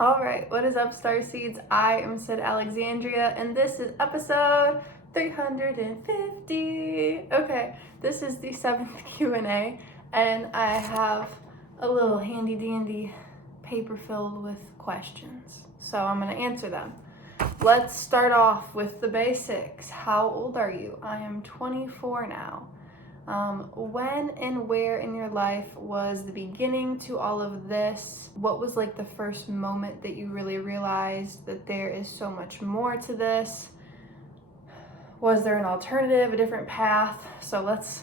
Alright, what is up, Starseeds? I am Sydalexandria, and this is episode 350. Okay, this is the 7th Q&A, and I have a little handy-dandy paper filled with questions. So I'm going to answer them. Let's start off with the basics. How old are you? I am 24 now. When and where in your life was the beginning to all of this? What was like the first moment that you really realized that there is so much more to this? Was there an alternative, a different path? So let's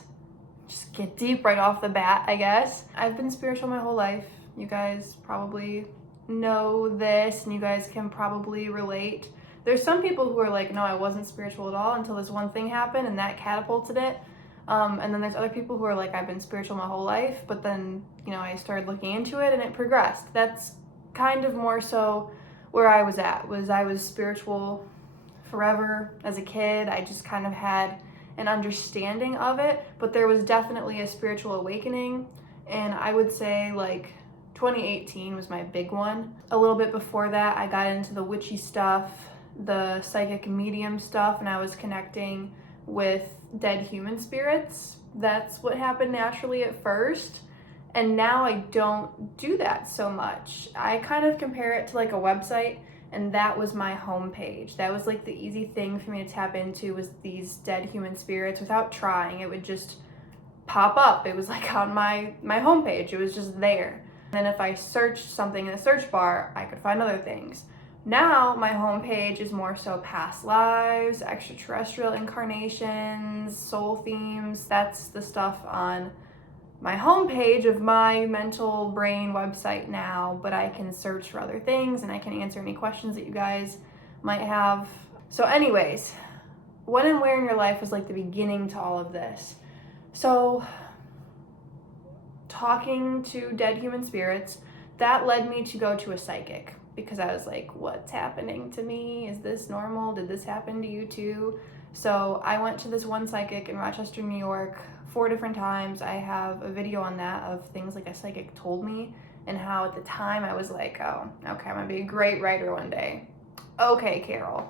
just get deep right off the bat, I guess. I've been spiritual my whole life. You guys probably know this, and you guys can probably relate. There's some people who are like, no, I wasn't spiritual at all until this one thing happened and that catapulted it. And then there's other people who are like, I've been spiritual my whole life, but then, I started looking into it and it progressed. That's kind of more so where I was at, I was spiritual forever as a kid. I just kind of had an understanding of it, but there was definitely a spiritual awakening. And I would say like 2018 was my big one. A little bit before that, I got into the witchy stuff, the psychic medium stuff, and I was connecting with dead human spirits. That's what happened naturally at first. And now I don't do that so much. I kind of compare it to like a website, and that was my homepage. That was like the easy thing for me to tap into, was these dead human spirits without trying. It would just pop up. It was like on my homepage. It was just there. And then if I searched something in the search bar, I could find other things. Now my homepage is more so past lives, extraterrestrial incarnations, soul themes. That's the stuff on my homepage of my mental brain website now, but I can search for other things and I can answer any questions that you guys might have. So anyways, when and where in your life was like the beginning to all of this? So talking to dead human spirits, that led me to go to a psychic, because I was like, what's happening to me? Is this normal? Did this happen to you too? So I went to this one psychic in Rochester, New York 4 different times. I have a video on that of things like a psychic told me, and how at the time I was like, oh, okay, I'm gonna be a great writer one day. Okay, Carol.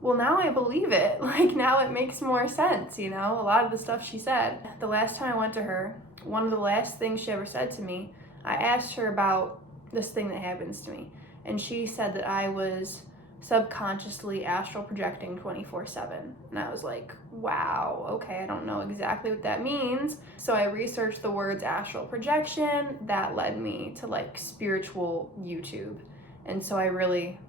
Well, now I believe it. Like, now it makes more sense, a lot of the stuff she said. The last time I went to her, one of the last things she ever said to me, I asked her about this thing that happens to me. And she said that I was subconsciously astral projecting 24/7. And I was like, wow, okay, I don't know exactly what that means. So I researched the words astral projection. That led me to like spiritual YouTube. And so I really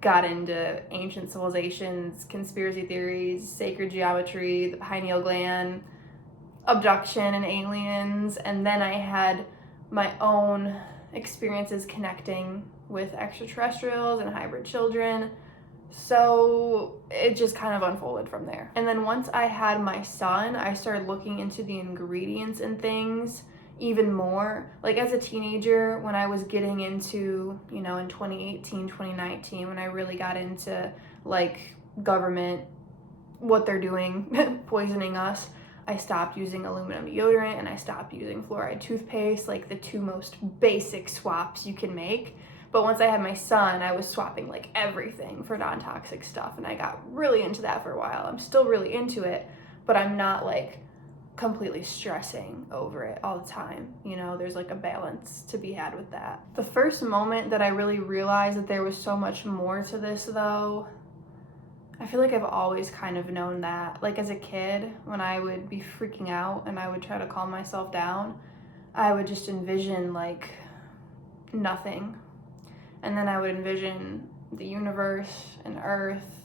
got into ancient civilizations, conspiracy theories, sacred geometry, the pineal gland, abduction and aliens. And then I had my own experiences connecting with extraterrestrials and hybrid children. So it just kind of unfolded from there. And then once I had my son, I started looking into the ingredients and things even more. Like as a teenager, when I was getting into, in 2018, 2019, when I really got into like government, what they're doing, poisoning us, I stopped using aluminum deodorant and I stopped using fluoride toothpaste, like the two most basic swaps you can make. But once I had my son, I was swapping like everything for non-toxic stuff, and I got really into that for a while. I'm still really into it, but I'm not like completely stressing over it all the time. There's like a balance to be had with that. The first moment that I really realized that there was so much more to this, though, I feel like I've always kind of known that. Like as a kid, when I would be freaking out and I would try to calm myself down, I would just envision like nothing. And then I would envision the universe and Earth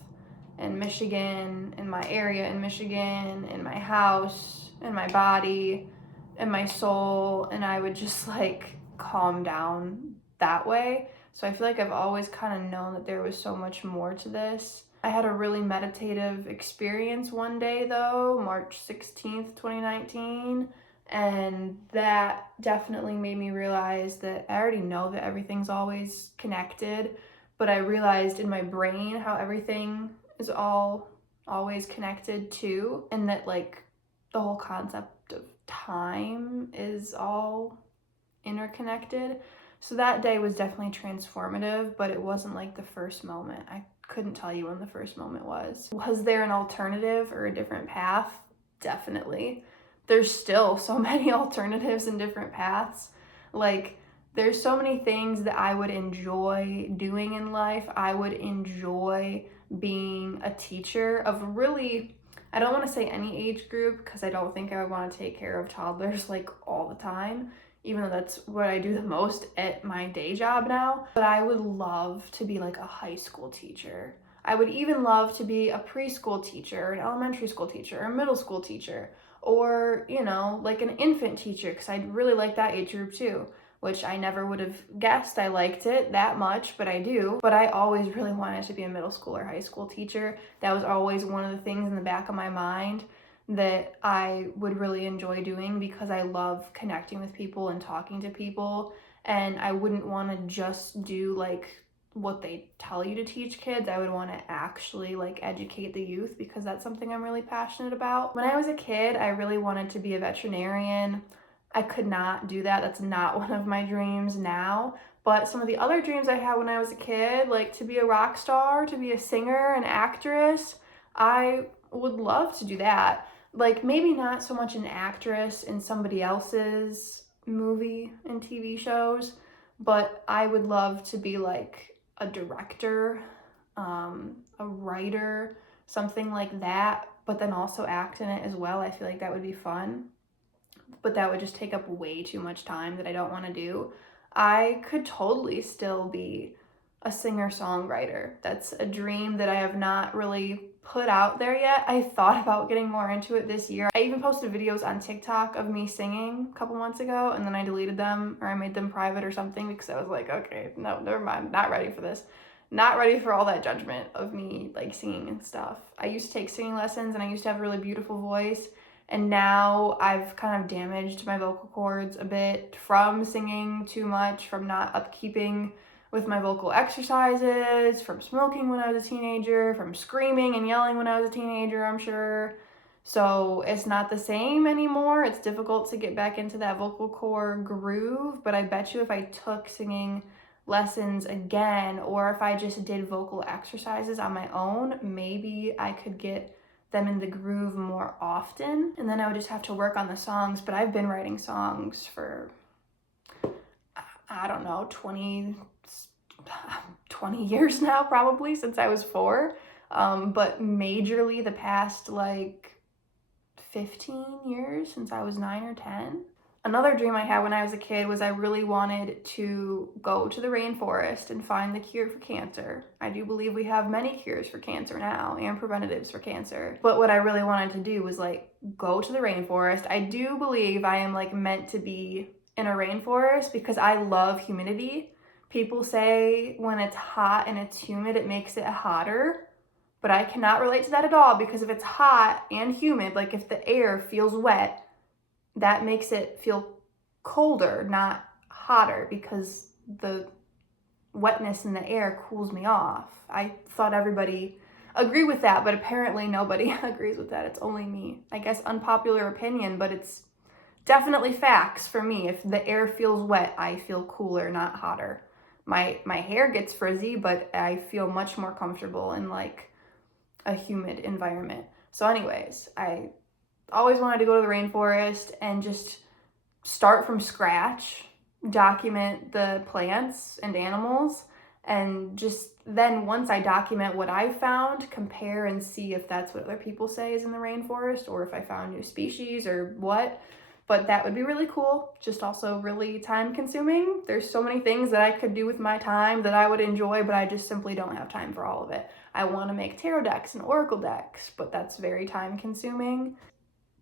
and Michigan and my area in Michigan and my house and my body and my soul, and I would just like calm down that way. So I feel like I've always kind of known that there was so much more to this. I had a really meditative experience one day though, March 16th, 2019. And that definitely made me realize that I already know that everything's always connected, but I realized in my brain how everything is always connected too, and that like the whole concept of time is all interconnected. So that day was definitely transformative, but it wasn't like the first moment. I couldn't tell you when the first moment was. Was there an alternative or a different path? Definitely. There's still so many alternatives and different paths. Like, there's so many things that I would enjoy doing in life. I would enjoy being a teacher of really, I don't want to say any age group, because I don't think I would want to take care of toddlers like all the time, even though that's what I do the most at my day job now. But I would love to be like a high school teacher. I would even love to be a preschool teacher, an elementary school teacher, a middle school teacher, or, you know, like an infant teacher, because I really like that age group too, which I never would have guessed I liked it that much, but I do. But I always really wanted to be a middle school or high school teacher. That was always one of the things in the back of my mind that I would really enjoy doing, because I love connecting with people and talking to people, and I wouldn't want to just do like what they tell you to teach kids. I would want to actually like educate the youth, because that's something I'm really passionate about. When I was a kid, I really wanted to be a veterinarian. I could not do that. That's not one of my dreams now. But some of the other dreams I had when I was a kid, like to be a rock star, to be a singer, an actress, I would love to do that. Like, maybe not so much an actress in somebody else's movie and TV shows, but I would love to be like a director, a writer, something like that, but then also act in it as well. I feel like that would be fun, but that would just take up way too much time that I don't want to do. I could totally still be a singer-songwriter. That's a dream that I have not really put out there yet. I thought about getting more into it this year. I even posted videos on TikTok of me singing a couple months ago, and then I deleted them, or I made them private or something, because I was like, okay, no, never mind, not ready for this. Not ready for all that judgment of me like singing and stuff. I used to take singing lessons, and I used to have a really beautiful voice, and now I've kind of damaged my vocal cords a bit from singing too much, from not upkeeping with my vocal exercises, from smoking when I was a teenager, from screaming and yelling when I was a teenager, I'm sure. So it's not the same anymore. It's difficult to get back into that vocal cord groove, but I bet you if I took singing lessons again, or if I just did vocal exercises on my own, maybe I could get them in the groove more often, and then I would just have to work on the songs. But I've been writing songs for, I don't know, 20 years now, probably, since I was 4, but majorly the past like 15 years, since I was 9 or 10. Another dream I had when I was a kid was I really wanted to go to the rainforest and find the cure for cancer. I do believe we have many cures for cancer now, and preventatives for cancer. But what I really wanted to do was like go to the rainforest. I do believe I am like meant to be in a rainforest, because I love humidity. People say when it's hot and it's humid, it makes it hotter. But I cannot relate to that at all, because if it's hot and humid, like if the air feels wet, that makes it feel colder, not hotter, because the wetness in the air cools me off. I thought everybody agreed with that, but apparently nobody agrees with that. It's only me. I guess unpopular opinion, but it's definitely facts for me. If the air feels wet, I feel cooler, not hotter. My hair gets frizzy, but I feel much more comfortable in like a humid environment. So anyways, I always wanted to go to the rainforest and just start from scratch, document the plants and animals, and just then once I document what I found, compare and see if that's what other people say is in the rainforest, or if I found new species or what. But that would be really cool, just also really time consuming. There's so many things that I could do with my time that I would enjoy, but I just simply don't have time for all of it. I want to make tarot decks and oracle decks, but that's very time consuming.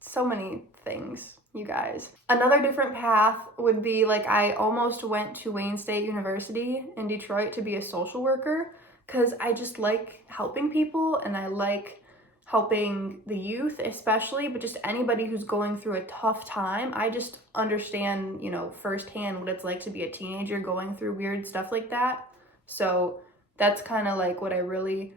So many things, you guys. Another different path would be like I almost went to Wayne State University in Detroit to be a social worker, because I just like helping people, and I like helping the youth especially, but just anybody who's going through a tough time. I just understand, you know, firsthand what it's like to be a teenager going through weird stuff like that. So that's kind of like what I really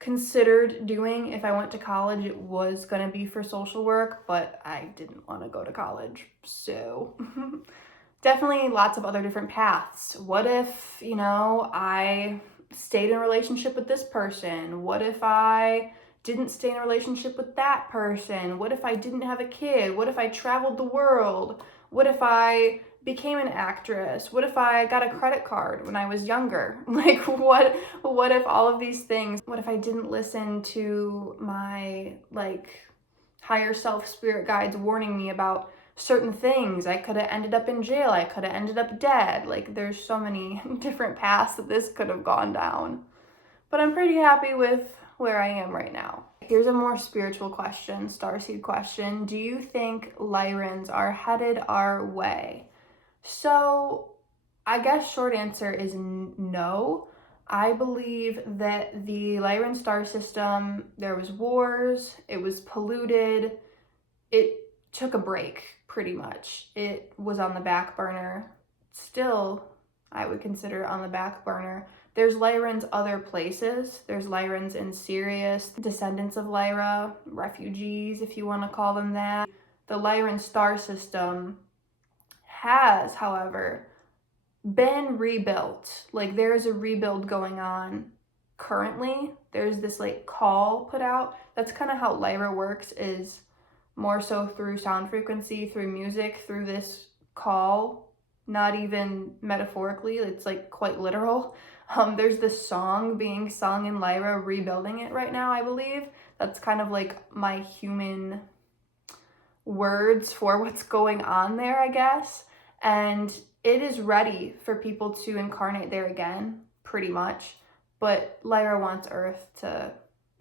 considered doing. If I went to college, it was going to be for social work, but I didn't want to go to college, so definitely lots of other different paths. What if, you know, I stayed in a relationship with this person? What if I didn't stay in a relationship with that person? What if I didn't have a kid? What if I traveled the world? What if I became an actress? What if I got a credit card when I was younger? Like, what if all of these things, what if I didn't listen to my, like, higher self spirit guides warning me about certain things? I could have ended up in jail. I could have ended up dead. Like, there's so many different paths that this could have gone down. But I'm pretty happy with where I am right now. Here's a more spiritual question, starseed question. Do you think lyrans are headed our way? So I guess short answer is no. I believe that the Lyran star system, there was wars, it was polluted, it took a break pretty much. It was on the back burner. Still, I would consider on the back burner. There's Lyrans other places. There's Lyrans in Sirius, descendants of Lyra, refugees if you want to call them that. The Lyran star system has, however, been rebuilt. Like, there's a rebuild going on currently. There's this like call put out. That's kind of how Lyra works, is more so through sound frequency, through music, through this call, not even metaphorically, it's like quite literal. There's this song being sung in Lyra, rebuilding it right now, I believe. That's kind of like my human words for what's going on there, I guess. And it is ready for people to incarnate there again, pretty much. But Lyra wants Earth to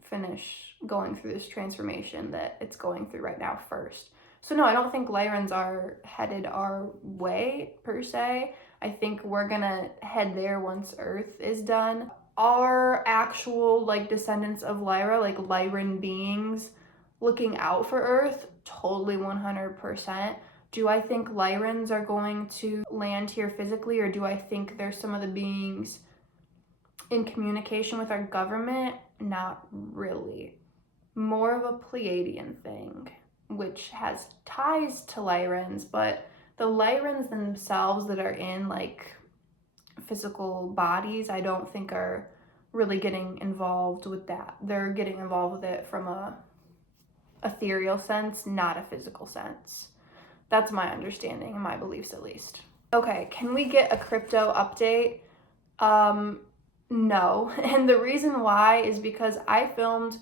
finish going through this transformation that it's going through right now first. So no, I don't think Lyrans are headed our way per se. I think we're gonna head there once Earth is done. Are actual like descendants of Lyra, like Lyran beings, looking out for Earth? Totally 100%. Do I think Lyrans are going to land here physically, or do I think there's some of the beings in communication with our government? Not really. More of a Pleiadian thing, which has ties to Lyrans, but the Lyrans themselves that are in like physical bodies, I don't think are really getting involved with that. They're getting involved with it from a ethereal sense, not a physical sense. That's my understanding and my beliefs, at least. Okay, can we get a crypto update? No. And the reason why is because I filmed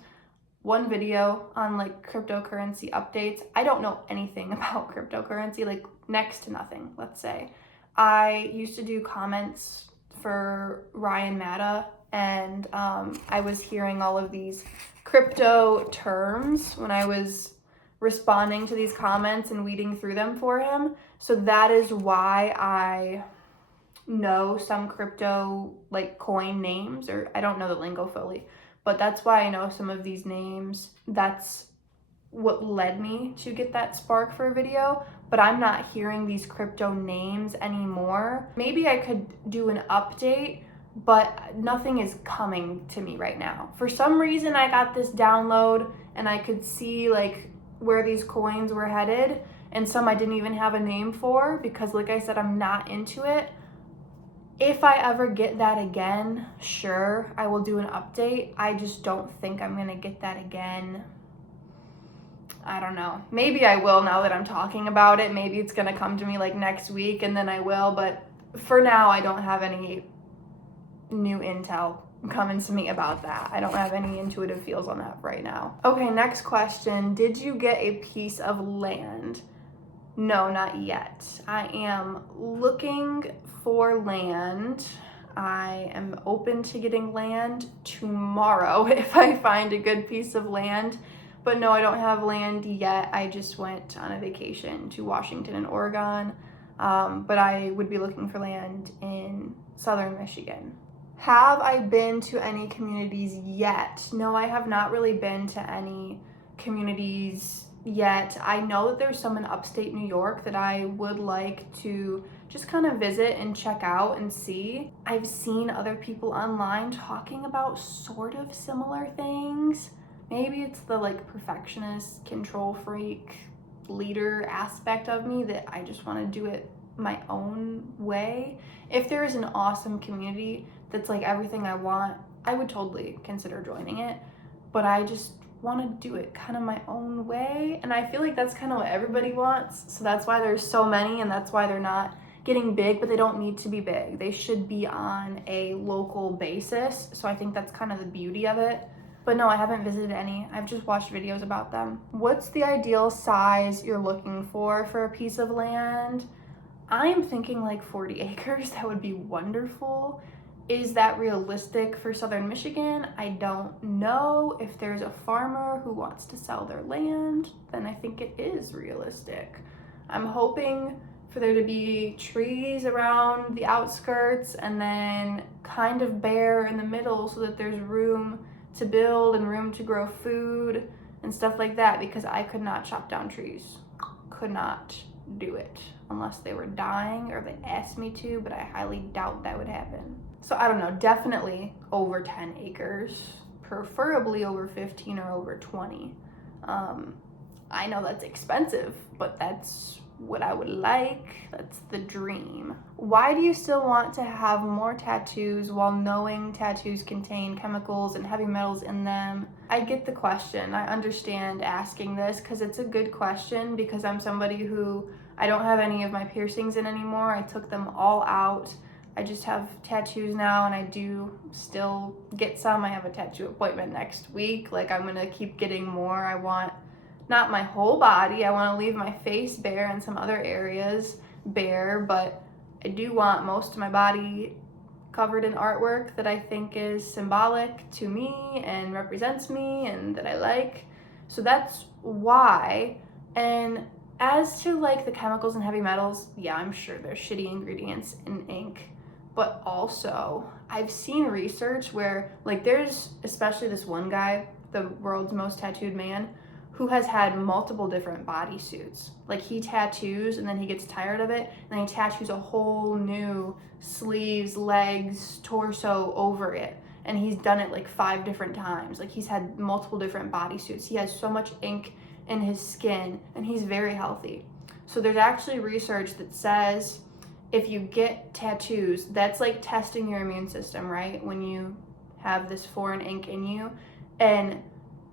one video on like cryptocurrency updates. I don't know anything about cryptocurrency, like next to nothing, let's say. I used to do comments for Ryan Matta, and I was hearing all of these crypto terms when I was responding to these comments and weeding through them for him. So that is why I know some crypto like coin names, or I don't know the lingo fully, but that's why I know some of these names. That's what led me to get that spark for a video, but I'm not hearing these crypto names anymore. Maybe I could do an update, but nothing is coming to me right now. For some reason, I got this download and I could see like where these coins were headed, and some I didn't even have a name for because, like I said, I'm not into it. If I ever get that again, sure, I will do an update. I just don't think I'm gonna get that again. I don't know. Maybe I will now that I'm talking about it. Maybe it's gonna come to me like next week and then I will, but for now I don't have any new intel coming to me about that. I don't have any intuitive feels on that right now. Okay, next question. Did you get a piece of land? No, not yet. I am looking for land. I am open to getting land tomorrow if I find a good piece of land. But no, I don't have land yet. I just went on a vacation to Washington and Oregon. But I would be looking for land in southern Michigan. Have I been to any communities yet? No, I have not really been to any communities yet. I know that there's some in upstate New York that I would like to just kind of visit and check out and see. I've seen other people online talking about sort of similar things. Maybe it's the like perfectionist, control freak, leader aspect of me that I just want to do it my own way. If there is an awesome community that's like everything I want, I would totally consider joining it, but I just want to do it kind of my own way, and I feel like that's kind of what everybody wants, so that's why there's so many, and that's why they're not getting big, but they don't need to be big. They should be on a local basis, so I think that's kind of the beauty of it. But no, I haven't visited any. I've just watched videos about them. What's the ideal size you're looking for a piece of land? I am thinking like 40 acres. That would be wonderful. Is that realistic for southern Michigan? I don't know. If there's a farmer who wants to sell their land, then I think it is realistic. I'm hoping for there to be trees around the outskirts and then kind of bare in the middle so that there's room to build and room to grow food and stuff like that, because I could not chop down trees. Could not do it unless they were dying or they asked me to, but I highly doubt that would happen. So I don't know, definitely over 10 acres, preferably over 15 or over 20. I know that's expensive, but that's what I would like. That's the dream. Why do you still want to have more tattoos while knowing tattoos contain chemicals and heavy metals in them? I get the question. I understand asking this because it's a good question, because I'm somebody who, I don't have any of my piercings in anymore. I took them all out. I just have tattoos now, and I do still get some. I have a tattoo appointment next week. Like, I'm gonna keep getting more. I want not my whole body. I want to leave my face bare and some other areas bare, but I do want most of my body covered in artwork that I think is symbolic to me and represents me and that I like. So that's why. And as to like the chemicals and heavy metals, yeah, I'm sure there's shitty ingredients in ink, but also I've seen research where, like, there's especially this one guy, the world's most tattooed man, who has had multiple different bodysuits. Like, he tattoos and then he gets tired of it, and then he tattoos a whole new sleeves, legs, torso over it. And he's done it like 5 different times. Like, he's had multiple different bodysuits. He has so much ink in his skin, and he's very healthy. So there's actually research that says if you get tattoos, that's like testing your immune system, right? When you have this foreign ink in you, and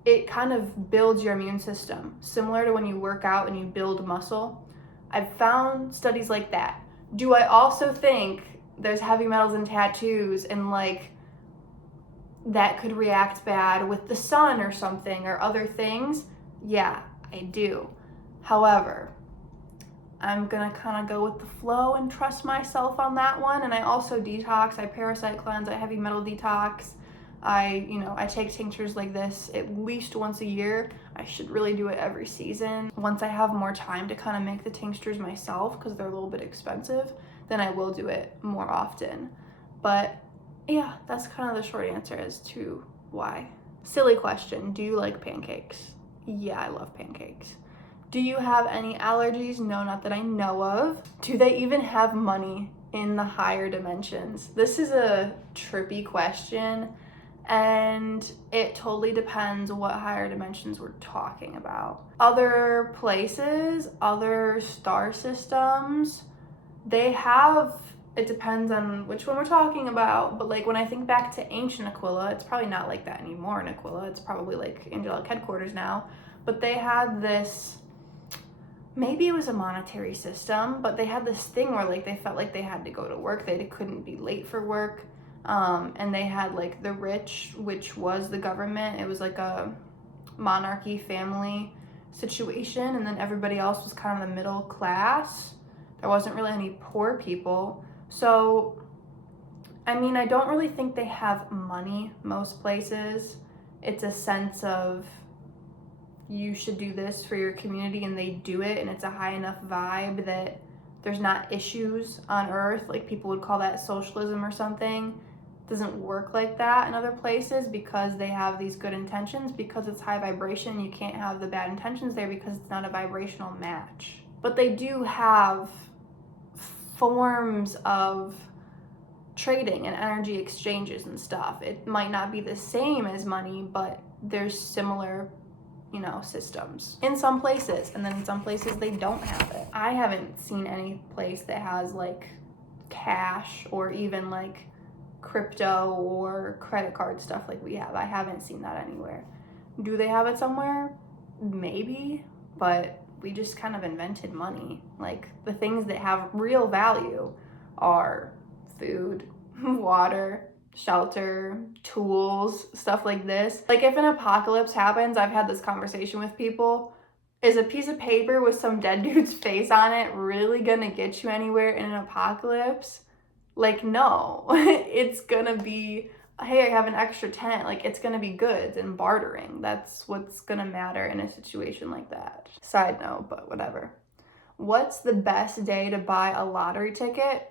it kind of builds your immune system, similar to when you work out and you build muscle. I've found studies like that. Do I also think there's heavy metals in tattoos and like that could react bad with the sun or something or other things? Yeah, I do. However, I'm gonna kind of go with the flow and trust myself on that one. And I also detox, I parasite cleanse, I heavy metal detox. I take tinctures like this at least once a year. I should really do it every season. Once I have more time to kind of make the tinctures myself, because they're a little bit expensive, then I will do it more often. But yeah, that's kind of the short answer as to why. Silly question, do you like pancakes? Yeah, I love pancakes. Do you have any allergies? No, not that I know of. Do they even have money in the higher dimensions? This is a trippy question, and it totally depends what higher dimensions we're talking about. Other places, other star systems, they have, it depends on which one we're talking about, but like when I think back to ancient Aquila, it's probably not like that anymore in Aquila, it's probably like angelic headquarters now, but they had this, maybe it was a monetary system, but they had this thing where like they felt like they had to go to work, they couldn't be late for work. And they had like the rich, which was the government. It was like a monarchy family situation, and then everybody else was kind of the middle class. There wasn't really any poor people. So, I mean, I don't really think they have money most places. It's a sense of you should do this for your community, and they do it, and it's a high enough vibe that there's not issues on earth. Like, people would call that socialism or something. Doesn't work like that in other places because they have these good intentions. Because it's high vibration, you can't have the bad intentions there because it's not a vibrational match. But they do have forms of trading and energy exchanges and stuff. It might not be the same as money, but there's similar, you know, systems in some places, and then in some places they don't have it. I haven't seen any place that has like cash or even like crypto or credit card stuff like we have. I haven't seen that anywhere. Do they have it somewhere? Maybe, but we just kind of invented money. Like, the things that have real value are food, water, shelter, tools, stuff like this. Like, if an apocalypse happens, I've had this conversation with people, is a piece of paper with some dead dude's face on it really gonna get you anywhere in an apocalypse? Like, no. It's gonna be, hey, I have an extra tent. Like, it's gonna be goods and bartering. That's what's gonna matter in a situation like that. Side note, but whatever. What's the best day to buy a lottery ticket?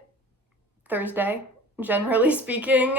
Thursday, generally speaking.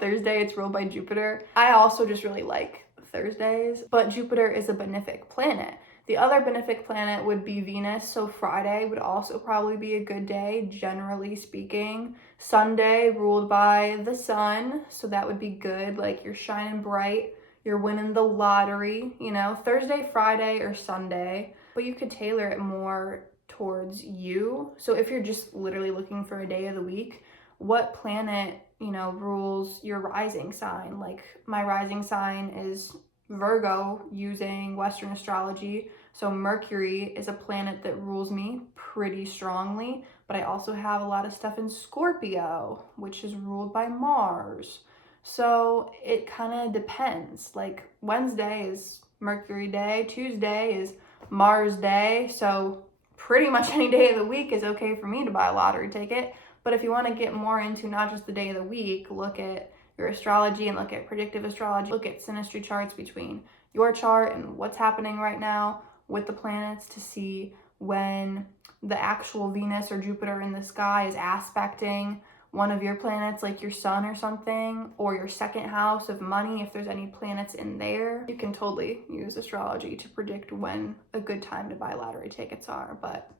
Thursday, it's ruled by Jupiter. I also just really like Thursdays, but Jupiter is a benefic planet. The other benefic planet would be Venus, so Friday would also probably be a good day, generally speaking. Sunday, ruled by the sun, so that would be good. Like, you're shining bright, you're winning the lottery, you know. Thursday, Friday, or Sunday, but you could tailor it more towards you. So if you're just literally looking for a day of the week, what planet, you know, rules your rising sign? Like, my rising sign is Virgo using Western astrology. So Mercury is a planet that rules me pretty strongly, but I also have a lot of stuff in Scorpio, which is ruled by Mars. So it kind of depends. Like, Wednesday is Mercury day, Tuesday is Mars day. So pretty much any day of the week is okay for me to buy a lottery ticket. But if you want to get more into not just the day of the week, look at your astrology and look at predictive astrology, look at synastry charts between your chart and what's happening right now with the planets to see when the actual Venus or Jupiter in the sky is aspecting one of your planets, like your sun or something, or your second house of money, if there's any planets in there. You can totally use astrology to predict when a good time to buy lottery tickets are, but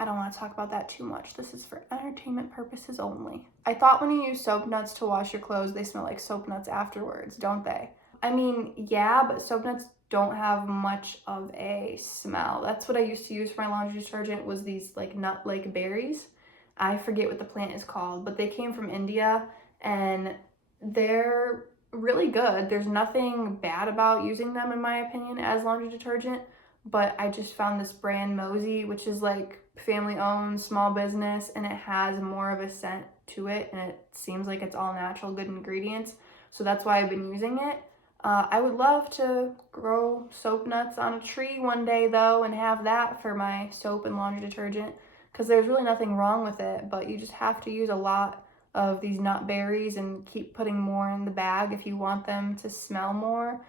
I don't want to talk about that too much. This is for entertainment purposes only. I thought when you use soap nuts to wash your clothes, they smell like soap nuts afterwards, don't they? I mean, yeah, but soap nuts don't have much of a smell. That's what I used to use for my laundry detergent, was these like nut-like berries. I forget what the plant is called, but they came from India and they're really good. There's nothing bad about using them, in my opinion, as laundry detergent, but I just found this brand Mosey, which is like family-owned, small business, and it has more of a scent to it, and it seems like it's all natural, good ingredients, so that's why I've been using it. I would love to grow soap nuts on a tree one day, though, and have that for my soap and laundry detergent, because there's really nothing wrong with it, but you just have to use a lot of these nut berries and keep putting more in the bag if you want them to smell more.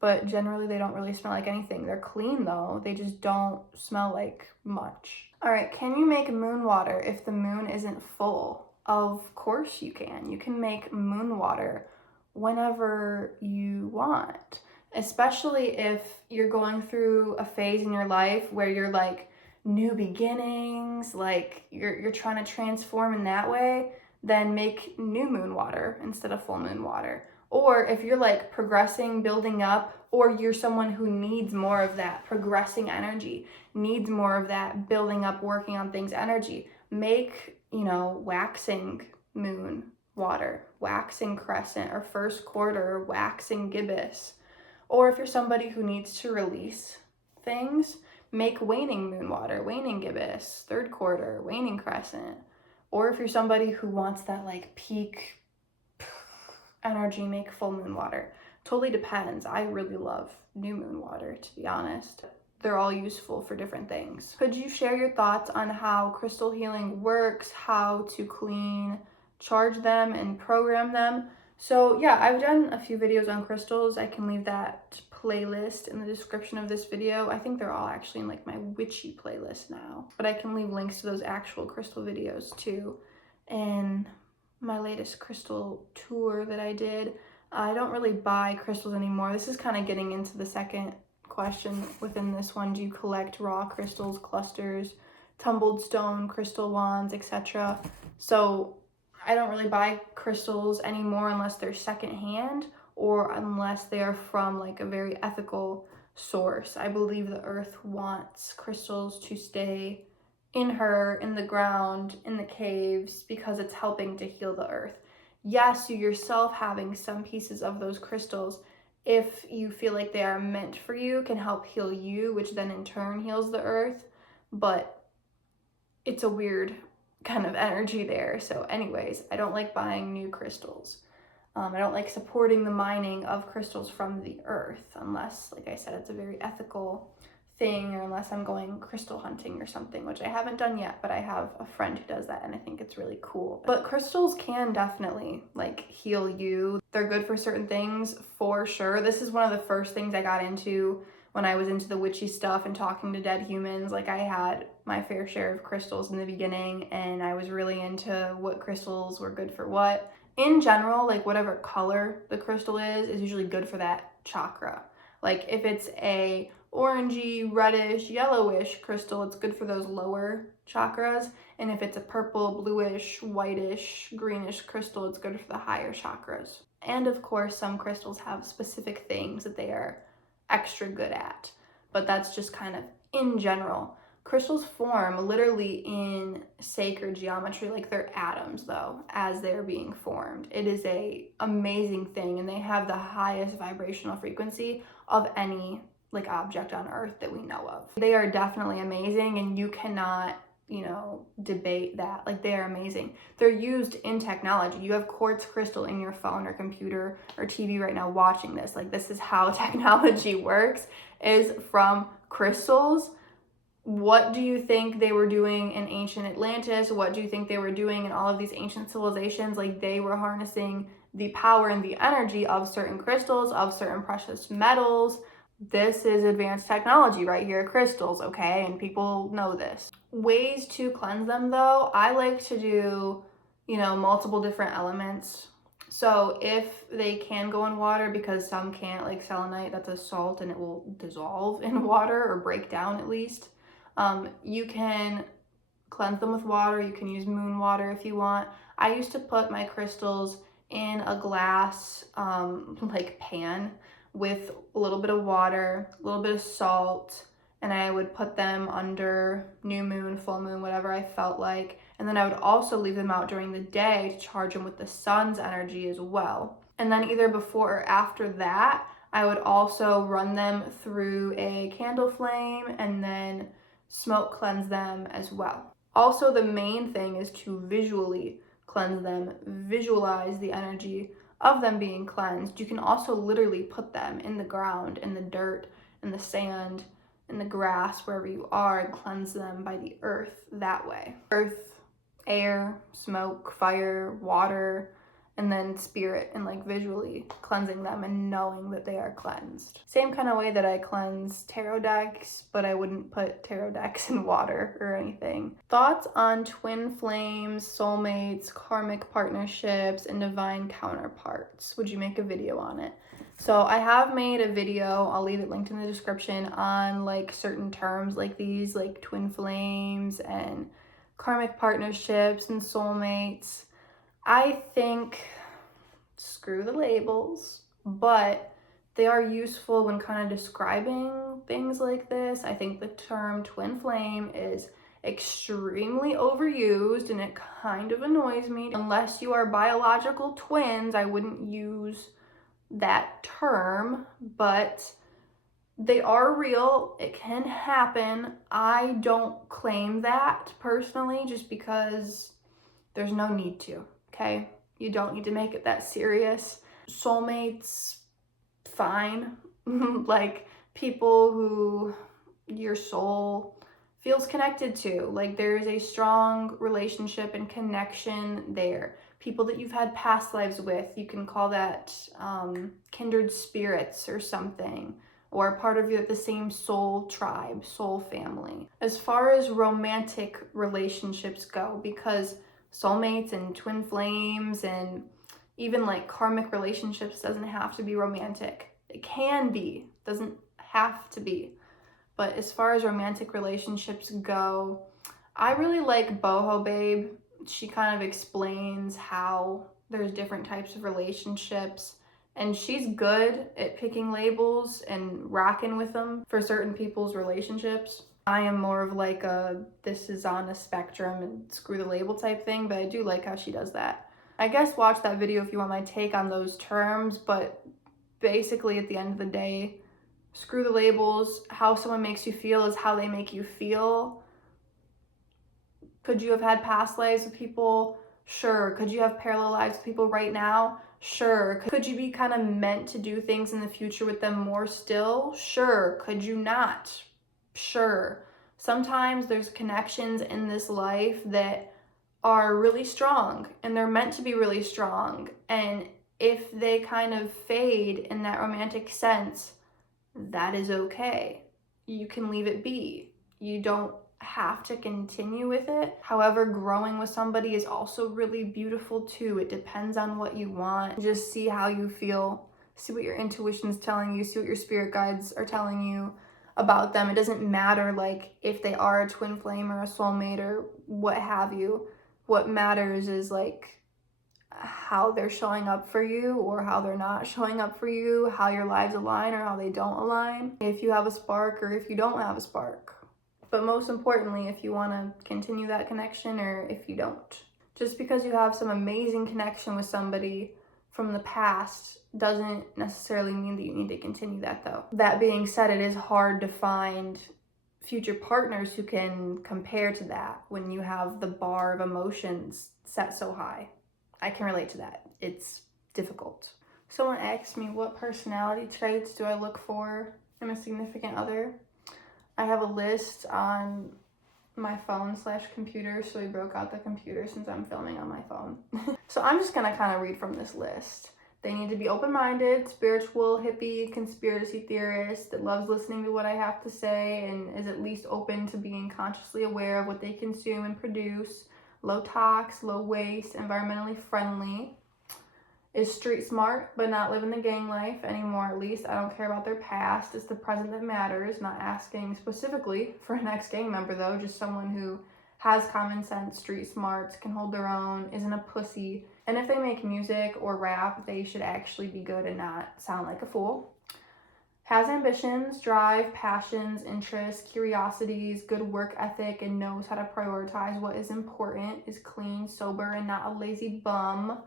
But generally they don't really smell like anything. They're clean though, they just don't smell like much. All right, can you make moon water if the moon isn't full? Of course you can. You can make moon water whenever you want, especially if you're going through a phase in your life where you're like new beginnings, like you're trying to transform in that way, then make new moon water instead of full moon water. Or if you're like progressing, building up, or you're someone who needs more of that progressing energy, needs more of that building up, working on things energy, make, you know, waxing moon water, waxing crescent, or first quarter, waxing gibbous. Or if you're somebody who needs to release things, make waning moon water, waning gibbous, third quarter, waning crescent. Or if you're somebody who wants that like peak energy, make full moon water. Totally depends. I really love new moon water, to be honest. They're all useful for different things. Could you share your thoughts on how crystal healing works, how to clean, charge them, and program them? So yeah, I've done a few videos on crystals. I can leave that playlist in the description of this video. I think they're all actually in like my witchy playlist now, but I can leave links to those actual crystal videos too. And my latest crystal tour that I did. I don't really buy crystals anymore. This is kind of getting into the second question within this one. Do you collect raw crystals, clusters, tumbled stone, crystal wands, etc.? So I don't really buy crystals anymore unless they're secondhand or unless they are from like a very ethical source. I believe the earth wants crystals to stay in her, in the ground, in the caves, because it's helping to heal the earth. Yes, you yourself having some pieces of those crystals, if you feel like they are meant for you, can help heal you, which then in turn heals the earth. But it's a weird kind of energy there. So anyways, I don't like buying new crystals. I don't like supporting the mining of crystals from the earth unless, like I said, it's a very ethical thing, or unless I'm going crystal hunting or something, which I haven't done yet, but I have a friend who does that and I think it's really cool. But crystals can definitely like heal you. They're good for certain things for sure. This is one of the first things I got into when I was into the witchy stuff and talking to dead humans. Like, I had my fair share of crystals in the beginning and I was really into what crystals were good for what. In general, like whatever color the crystal is usually good for that chakra. Like if it's a orangey, reddish, yellowish crystal, it's good for those lower chakras. And if it's a purple, bluish, whitish, greenish crystal, it's good for the higher chakras. And of course, some crystals have specific things that they are extra good at, but that's just kind of in general. Crystals form literally in sacred geometry, like they're atoms though, as they're being formed. It is a amazing thing, and they have the highest vibrational frequency of any like object on earth that we know of. They are definitely amazing, and you cannot, debate that. Like, they are amazing. They're used in technology. You have quartz crystal in your phone or computer or TV right now watching this. Like, this is how technology works, is from crystals. What do you think they were doing in ancient Atlantis? What do you think they were doing in all of these ancient civilizations? Like, they were harnessing the power and the energy of certain crystals, of certain precious metals. This is advanced technology right here, crystals, okay? And people know this. Ways to cleanse them though, I like to do, multiple different elements. So if they can go in water, because some can't, like selenite, that's a salt and it will dissolve in water or break down at least. You can cleanse them with water. You can use moon water if you want. I used to put my crystals in a glass like pan with a little bit of water, a little bit of salt, and I would put them under new moon, full moon, whatever I felt like. And then I would also leave them out during the day to charge them with the sun's energy as well. And then either before or after that, I would also run them through a candle flame and then smoke cleanse them as well. Also, the main thing is to visually cleanse them, visualize the energy of them being cleansed. You can also literally put them in the ground, in the dirt, in the sand, in the grass, wherever you are, and cleanse them by the earth that way. Earth, air, smoke, fire, water, and then spirit, and like visually cleansing them and knowing that they are cleansed. Same kind of way that I cleanse tarot decks, but I wouldn't put tarot decks in water or anything. Thoughts on twin flames, soulmates, karmic partnerships, and divine counterparts? Would you make a video on it? So I have made a video, I'll leave it linked in the description, on like certain terms like these, like twin flames and karmic partnerships and soulmates. I think, screw the labels, but they are useful when kind of describing things like this. I think the term twin flame is extremely overused and it kind of annoys me. Unless you are biological twins, I wouldn't use that term, but they are real. It can happen. I don't claim that personally, just because there's no need to. Okay, you don't need to make it that serious. Soulmates, fine. Like people who your soul feels connected to. Like there is a strong relationship and connection there. People that you've had past lives with, you can call that kindred spirits or something, or part of the same soul tribe, soul family. As far as romantic relationships go, because soulmates and twin flames and even like karmic relationships doesn't have to be romantic. It can be, doesn't have to be. But as far as romantic relationships go, I really like Boho Babe. She kind of explains how there's different types of relationships And she's good at picking labels and rocking with them for certain people's relationships. I am more of like a, this is on a spectrum and screw the label type thing, but I do like how she does that. I guess watch that video if you want my take on those terms, but basically at the end of the day, screw the labels. How someone makes you feel is how they make you feel. Could you have had past lives with people? Sure. Could you have parallel lives with people right now? Sure. Could you be kind of meant to do things in the future with them more still? Sure. Could you not? Sure. Sometimes there's connections in this life that are really strong and they're meant to be really strong. And if they kind of fade in that romantic sense, that is okay. You can leave it be. You don't have to continue with it. However, growing with somebody is also really beautiful too. It depends on what you want. Just see how you feel, see what your intuition's telling you, see what your spirit guides are telling you about them. It doesn't matter like if they are a twin flame or a soulmate or what have you. What matters is like how they're showing up for you or how they're not showing up for you, how your lives align or how they don't align, if you have a spark or if you don't have a spark. But most importantly, if you want to continue that connection or if you don't. Just because you have some amazing connection with somebody from the past doesn't necessarily mean that you need to continue that though. That being said, it is hard to find future partners who can compare to that when you have the bar of emotions set so high. I can relate to that. It's difficult. Someone asked me, what personality traits do I look for in a significant other? I have a list on my phone/computer, so we broke out the computer since I'm filming on my phone. So I'm just gonna kind of read from this list. They need to be open-minded, spiritual, hippie, conspiracy theorist that loves listening to what I have to say and is at least open to being consciously aware of what they consume and produce. Low tox, low waste, environmentally friendly. Is street smart, but not living the gang life anymore at least. I don't care about their past. It's the present that matters. Not asking specifically for an ex-gang member though, just someone who has common sense, street smarts, can hold their own, isn't a pussy. And if they make music or rap, they should actually be good and not sound like a fool. Has ambitions, drive, passions, interests, curiosities, good work ethic, and knows how to prioritize what is important, is clean, sober, and not a lazy bum.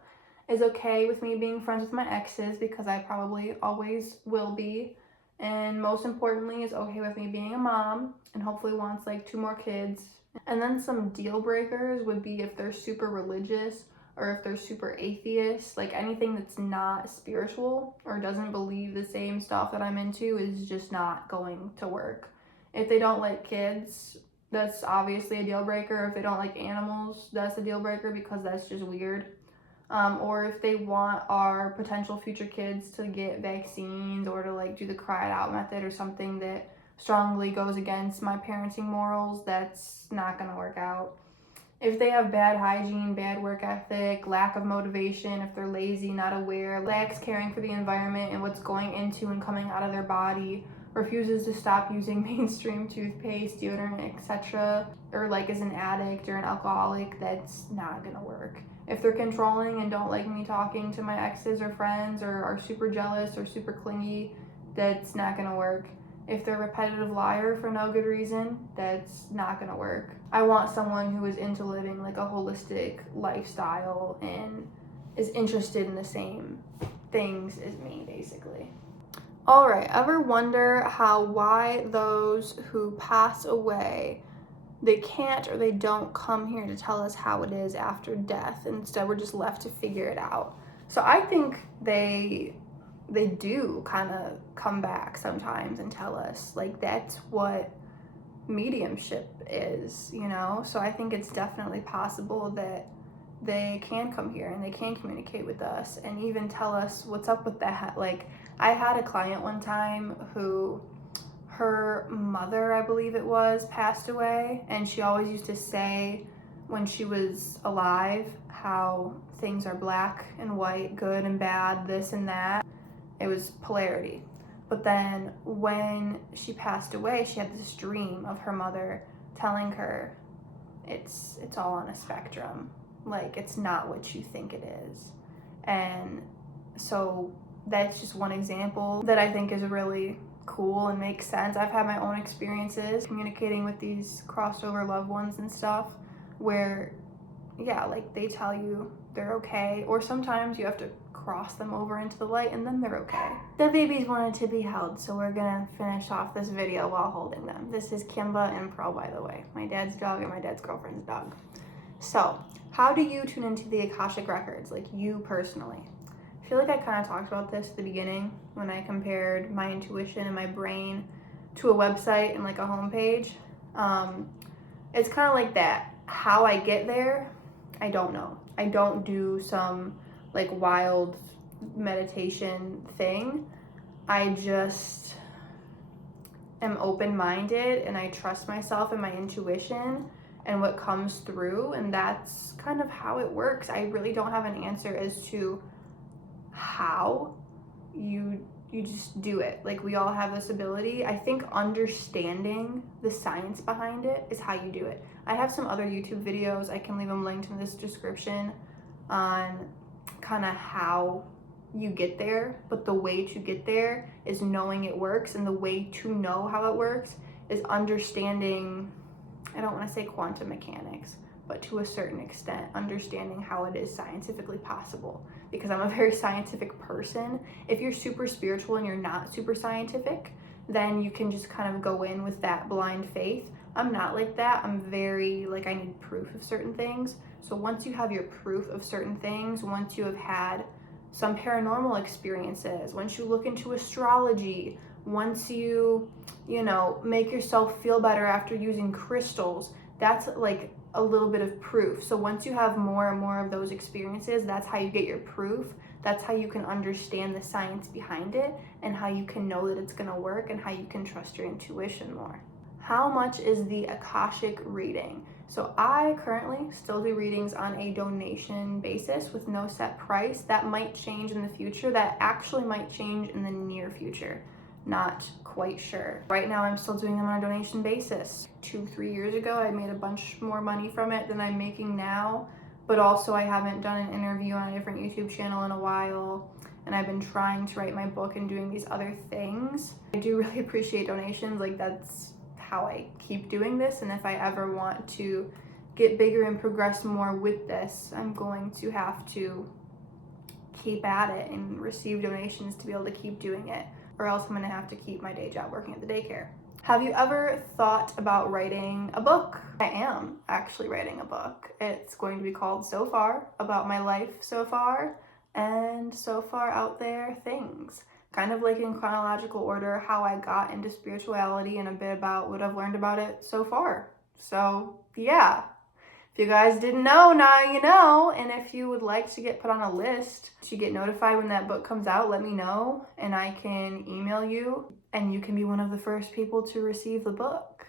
Is okay with me being friends with my exes because I probably always will be. And most importantly, is okay with me being a mom and hopefully wants like 2 more kids. And then some deal breakers would be if they're super religious or if they're super atheist, like anything that's not spiritual or doesn't believe the same stuff that I'm into is just not going to work. If they don't like kids, that's obviously a deal breaker. If they don't like animals, that's a deal breaker because that's just weird. Or if they want our potential future kids to get vaccines or to like do the cry it out method or something that strongly goes against my parenting morals, that's not gonna work out. If they have bad hygiene, bad work ethic, lack of motivation, if they're lazy, not aware, lacks caring for the environment and what's going into and coming out of their body, refuses to stop using mainstream toothpaste, deodorant, etc., or like is an addict or an alcoholic, that's not gonna work. If they're controlling and don't like me talking to my exes or friends or are super jealous or super clingy, that's not gonna work. If they're a repetitive liar for no good reason, that's not gonna work. I want someone who is into living like a holistic lifestyle and is interested in the same things as me, basically. All right, ever wonder why those who pass away, they can't or they don't come here to tell us how it is after death? Instead, we're just left to figure it out. So I think they do kind of come back sometimes and tell us, like, that's what mediumship is, you know? So I think it's definitely possible that they can come here and they can communicate with us and even tell us what's up with that. Like, I had a client one time who, her mother, I believe it was, passed away, and she always used to say when she was alive how things are black and white, good and bad, this and that. It was polarity. But then when she passed away, she had this dream of her mother telling her it's all on a spectrum. Like, it's not what you think it is. And so that's just one example that I think is really cool and makes sense. I've had my own experiences communicating with these crossover loved ones and stuff where, yeah, like they tell you they're okay, or sometimes you have to cross them over into the light and then they're okay. The babies wanted to be held, so we're gonna finish off this video while holding them. This is Kimba and Pearl, by the way, my dad's dog and my dad's girlfriend's dog. So, how do you tune into the Akashic records, like you personally? I feel like I kind of talked about this at the beginning when I compared my intuition and my brain to a website and like a homepage. It's kind of like that. How I get there, I don't know. I don't do some like wild meditation thing. I just am open-minded and I trust myself and my intuition and what comes through, and that's kind of how it works. I really don't have an answer as to how you just do it. Like, we all have this ability. I think understanding the science behind it is how you do it. I have some other YouTube videos, I can leave them linked in this description, on kind of how you get there, but the way to get there is knowing it works, and the way to know how it works is understanding, I don't want to say quantum mechanics, but to a certain extent, understanding how it is scientifically possible, because I'm a very scientific person. If you're super spiritual and you're not super scientific, then you can just kind of go in with that blind faith. I'm not like that. I'm very, like, I need proof of certain things. So once you have your proof of certain things, once you have had some paranormal experiences, once you look into astrology, once you know, make yourself feel better after using crystals, that's like a little bit of proof. So once you have more and more of those experiences, that's how you get your proof. That's how you can understand the science behind it, and how you can know that it's gonna work, and how you can trust your intuition more. How much is the Akashic reading? So I currently still do readings on a donation basis with no set price. That might change in the future. That actually might change in the near future. Not quite sure. Right now I'm still doing them on a donation basis. 2-3 years ago I made a bunch more money from it than I'm making now, but also I haven't done an interview on a different YouTube channel in a while, and I've been trying to write my book and doing these other things. I do really appreciate donations. Like, that's how I keep doing this, and if I ever want to get bigger and progress more with this, I'm going to have to keep at it and receive donations to be able to keep doing it, or else I'm gonna have to keep my day job working at the daycare. Have you ever thought about writing a book? I am actually writing a book. It's going to be called So Far, about my life so far, and so far out there things. Kind of like in chronological order, how I got into spirituality and a bit about what I've learned about it so far. So yeah, if you guys didn't know, now you know. And if you would like to get put on a list to get notified when that book comes out, let me know and I can email you, and you can be one of the first people to receive the book.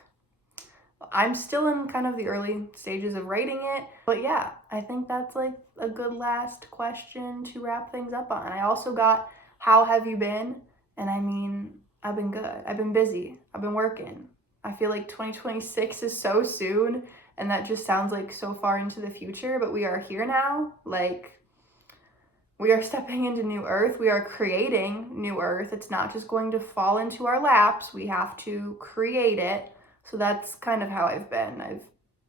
I'm still in kind of the early stages of writing it, but yeah, I think that's like a good last question to wrap things up on. I also got, how have you been? And I mean, I've been good. I've been busy. I've been working. I feel like 2026 is so soon, and that just sounds like so far into the future, but we are here now. Like, we are stepping into new earth. We are creating new earth. It's not just going to fall into our laps. We have to create it. So that's kind of how I've been. I've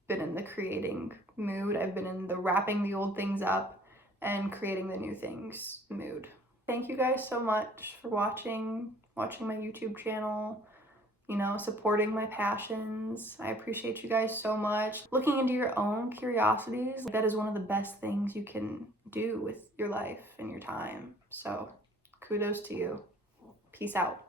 been in the creating mood. I've been in the wrapping the old things up and creating the new things mood. Thank you guys so much for watching my YouTube channel, you know, supporting my passions. I appreciate you guys so much. Looking into your own curiosities, that is one of the best things you can do with your life and your time. So kudos to you. Peace out.